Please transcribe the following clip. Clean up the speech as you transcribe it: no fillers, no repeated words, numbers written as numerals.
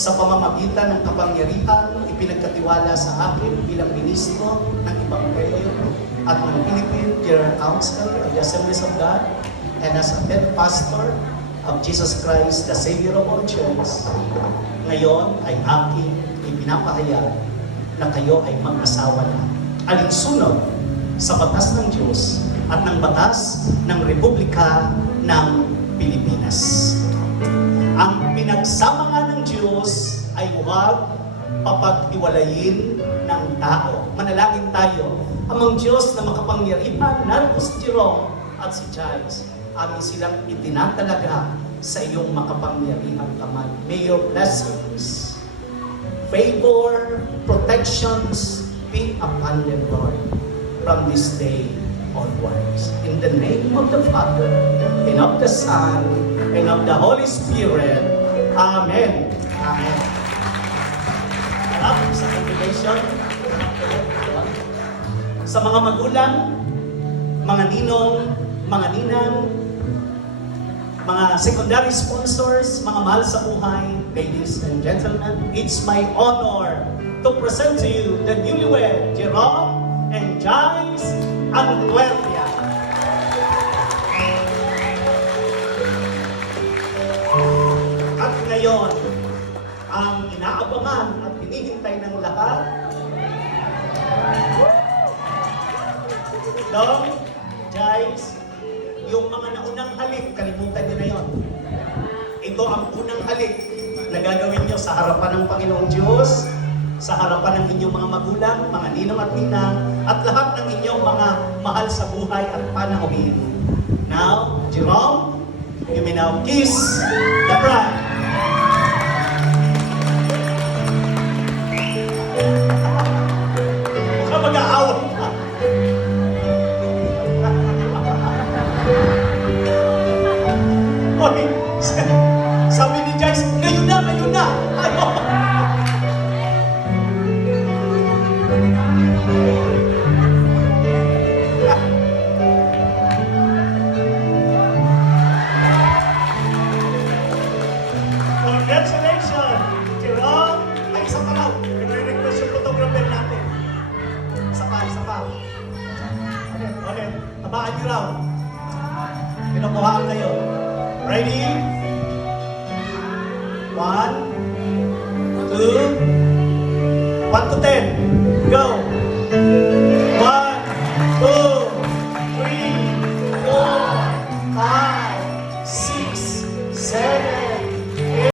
sa pamamagitan ng kapangyarihan ipinagkatiwala sa akin bilang ministro ng Ebanghelyo at ng Philippine General Council of the Assemblies of God and as a head pastor of Jesus Christ, the Savior of all churches. Ngayon ay aking ipinapahayag na kayo ay mag-asawa na. Alinsunod sa batas ng Diyos at ng batas ng Republika ng Pilipinas. Ang pinagsama nga ng Diyos ay huwag papag-iwalayin ng tao. Manalangin tayo. Amang Diyos na makapangyarihan, narito si Jerome at si Giles, amin silang itinatalaga sa iyong makapangyarihang kamay. May your blessings, favor, protections be upon them, Lord, from this day onwards. In the name of the Father, and of the Son, and of the Holy Spirit. Amen. Amen. Sa congregation, sa mga magulang, mga ninong, mga ninang, mga secondary sponsors, mga mahal sa buhay, ladies and gentlemen, it's my honor to present to you the newlywed Jerome and Giles Antuertia. At ngayon, ang inaabangan at hinihintay ng lahat, Dong, Giles, yung mga naunang halik, kalimutan nyo na yun. Ito ang unang halik na gagawin nyo sa harapan ng Panginoong Diyos, sa harapan ng inyong mga magulang, mga ninong at ninang, at lahat ng inyong mga mahal sa buhay at panauhin. Now, Jerome, you may now kiss the bride. Mukhang mag-aawat pa. Okay. Sabi ni Giles, ngayon na, ngayon na. Ayaw. Congratulations, Jerome. Ay, isa pa raw. Nagre-request yung photographer natin. Isa pa, isa pa. Ulit. Tabaan niyo raw. Pinukuhaan kayo. Ready? 1, 2, 1 to 10. Go!